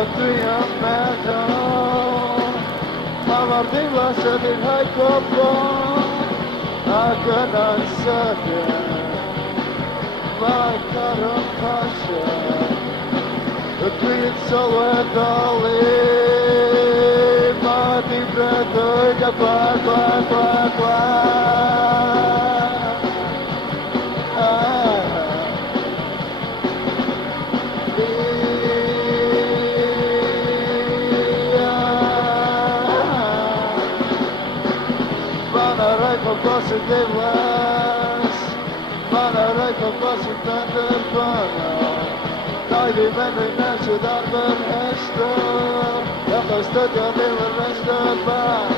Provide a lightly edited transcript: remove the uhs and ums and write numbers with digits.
الدنيا ماتوا أمرتي وسبيل هاي كبار أكن السكن ما كرم خشن تريد سوى ضالي ما تبرد جبار Positivas, para reconocer tanto pana. Dai men in ciudad per esto, la costa de la resta